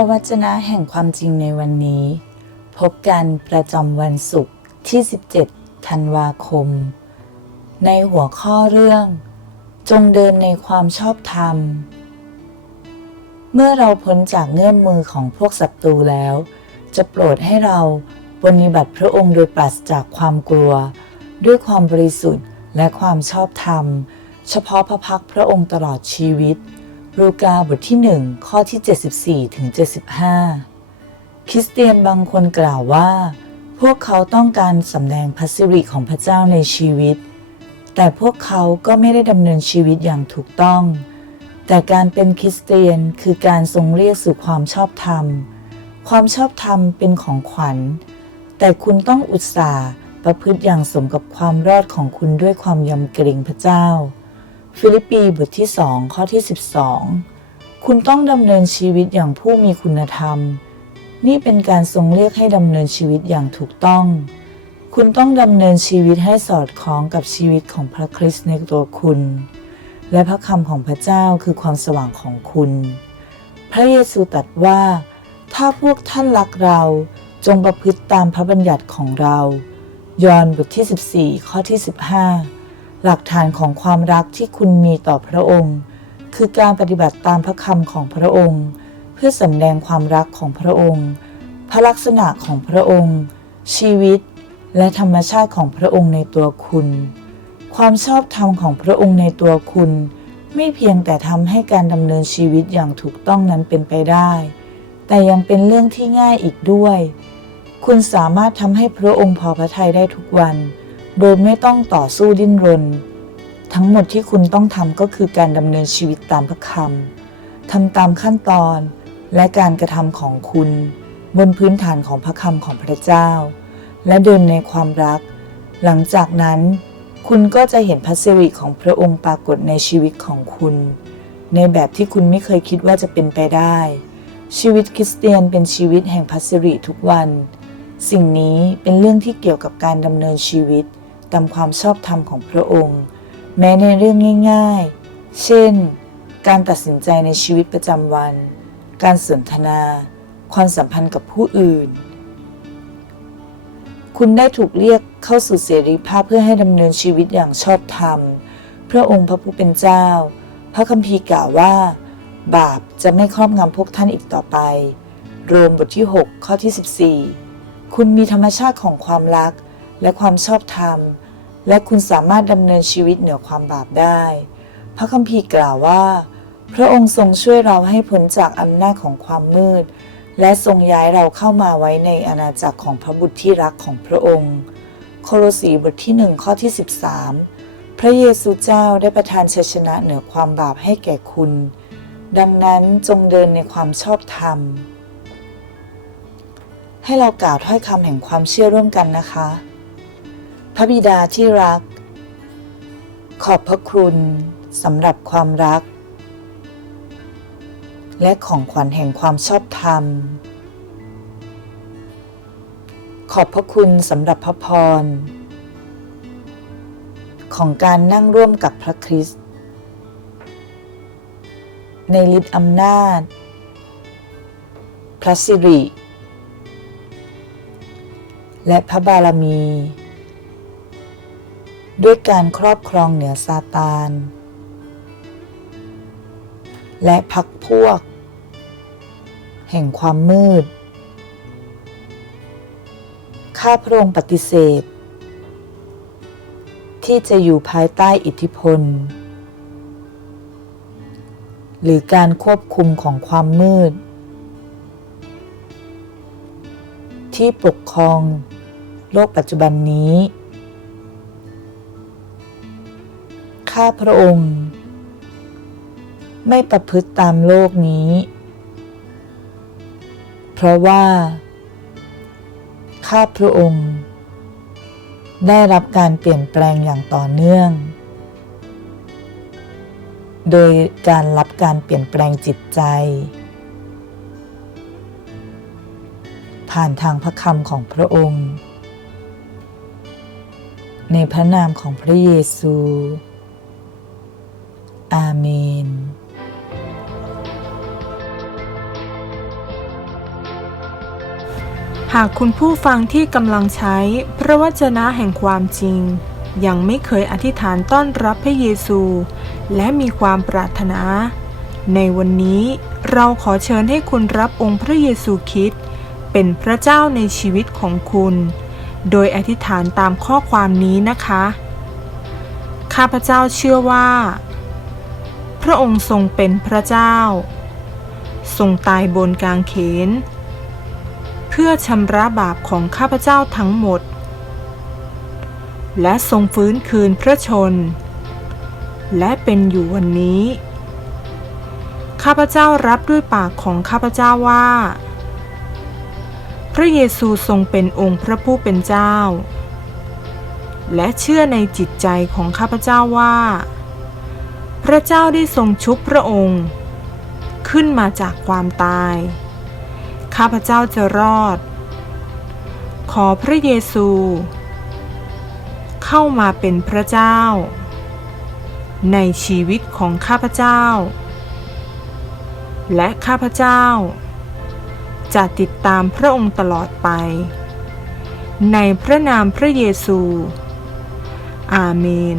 ระวจนะแห่งความจริงในวันนี้ พบกันประจำวันศุกร์ที่ 17 ธันวาคม ในหัวข้อเรื่อง จงเดินในความชอบธรรม เมื่อเราพ้นจากเงื่อมมือของพวกศัตรูแล้ว จะโปรดให้เราปฏิบัติพระองค์โดยปราศจากความกลัว ด้วยความบริสุทธิ์และความชอบธรรม เฉพาะพระพักพระองค์ตลอดชีวิต ลูกาบทที่1ข้อที่ 74ถึง75 คริสเตียนบางคนกล่าวว่า พวกเขาต้องการสำแดงพระสิริของพระเจ้าในชีวิต แต่พวกเขาก็ไม่ได้ดำเนินชีวิตอย่างถูกต้อง แต่การเป็นคริสเตียนคือการทรงเรียกสู่ความชอบธรรม ความชอบธรรมเป็นของขวัญ แต่คุณต้องอุตส่าห์ประพฤติอย่างสมกับความรอดของคุณด้วยความยำเกรงพระเจ้า ฟิลิปปีบทที่สองข้อที่ 12 คุณต้องดำเนินชีวิตอย่างผู้มีคุณธรรม นี่เป็นการทรงเรียกให้ดำเนินชีวิตอย่างถูกต้อง คุณต้องดำเนินชีวิตให้สอดคล้องกับชีวิตของพระคริสต์ในตัวคุณ และพระคำของพระเจ้าคือความสว่างของคุณ พระเยซูตรัสว่า ถ้าพวกท่านรักเราจงประพฤติตามพระบัญญัติของเรา ยอห์นบทที่ 14 ข้อที่ 15 หลักฐานของความรักที่คุณมีต่อพระองค์ คือการปฏิบัติตามพระคำของพระองค์ เพื่อสำแดงความรักของพระองค์ พระลักษณะของพระองค์ ชีวิต และธรรมชาติของพระองค์ในตัวคุณ ความชอบธรรมของพระองค์ในตัวคุณ ไม่เพียงแต่ทำให้การดำเนินชีวิตอย่างถูกต้องนั้นเป็นไปได้ แต่ยังเป็นเรื่องที่ง่ายอีกด้วย คุณสามารถทำให้พระองค์พอพระทัยได้ทุกวัน โดยไม่ต้องต่อสู้ดิ้นรน ทั้งหมดที่คุณต้องทำก็คือการดำเนินชีวิตตามพระคำทำตามขั้นตอนและการกระทำของคุณ บนพื้นฐานของพระคำของพระเจ้า และเดินในความรัก หลังจากนั้น คุณก็จะเห็นพระสิริของพระองค์ปรากฏในชีวิตของคุณ ในแบบที่คุณไม่เคยคิดว่าจะเป็นไปได้ ชีวิตคริสเตียนเป็นชีวิตแห่งพระสิริทุกวัน สิ่งนี้เป็นเรื่องที่เกี่ยวกับการดำเนินชีวิต ตามความชอบธรรมของพระองค์ แม้ในเรื่องง่ายๆ เช่น การตัดสินใจในชีวิตประจำวัน การสนทนา ความสัมพันธ์กับผู้อื่น คุณได้ถูกเรียกเข้าสู่เสรีภาพเพื่อให้ดำเนินชีวิตอย่างชอบธรรม พระองค์พระผู้เป็นเจ้า พระคัมภีร์กล่าวว่า บาปจะไม่ครอบงำพวกท่านอีกต่อไป โรมบทที่ 6 ข้อที่ 14 คุณมีธรรมชาติของความรักและความชอบธรรม และคุณสามารถดำเนินชีวิตเหนือความบาปได้ พระคัมภีร์กล่าวว่า พระองค์ทรงช่วยเราให้พ้นจากอำนาจของความมืด และทรงย้ายเราเข้ามาไว้ในอาณาจักรของพระบุตรที่รักของพระองค์ โคโลสีบทที่หนึ่งข้อที่ 13 พระเยซูเจ้าได้ประทานชัยชนะเหนือความบาปให้แก่คุณ ดังนั้นจงเดินในความชอบธรรม ให้เรากล่าวถ้อยคำแห่งความเชื่อร่วมกันนะคะ พระบิดาที่รัก ขอบพระคุณสำหรับความรัก และของขวัญแห่งความชอบธรรม ขอบพระคุณสำหรับพระพร ของการนั่งร่วมกับพระคริสต์ในฤทธิ์อำนาจ พระสิริ และพระบารมี ด้วยการครอบครองเหนือซาตาน และพักพวก แห่งความมืด ข้าพระองค์ปฏิเสธ ที่จะอยู่ภายใต้อิทธิพล หรือการควบคุมของความมืด ที่ปกครองโลกปัจจุบันนี้ ข้าพระองค์ ไม่ประพฤติตามโลกนี้ เพราะว่า ข้าพระองค์ ได้รับการเปลี่ยนแปลงอย่างต่อเนื่อง โดยการรับการเปลี่ยนแปลงจิตใจ ผ่านทางพระคำของพระองค์ในพระนามของพระเยซู เมนหากคุณผู้ฟังที่กำลังใช้พระวจนะแห่งความจริง ยังไม่เคยอธิษฐานต้อนรับพระเยซู และมีความปรารถนา ในวันนี้เราขอเชิญให้คุณรับองค์พระเยซูคริสต์เป็นพระเจ้าในชีวิตของคุณ โดยอธิษฐานตามข้อความนี้นะคะ ข้าพเจ้าเชื่อว่า พระองค์ทรงเป็นพระเจ้า ทรงตายบนกางเขน เพื่อชำระบาปของข้าพเจ้าทั้งหมด และทรงฟื้นคืนพระชน และเป็นอยู่วันนี้ ข้าพเจ้ารับด้วยปากของข้าพเจ้าว่า พระเยซูทรงเป็นองค์พระผู้เป็นเจ้า และเชื่อในจิตใจของข้าพเจ้าว่า พระเจ้าได้ทรงชุบพระองค์ ขึ้นมาจากความตาย ข้าพเจ้าจะรอด ขอพระเยซู เข้ามาเป็นพระเจ้า ในชีวิตของข้าพเจ้า และข้าพเจ้า จะติดตามพระองค์ตลอดไป ในพระนามพระเยซู อาเมน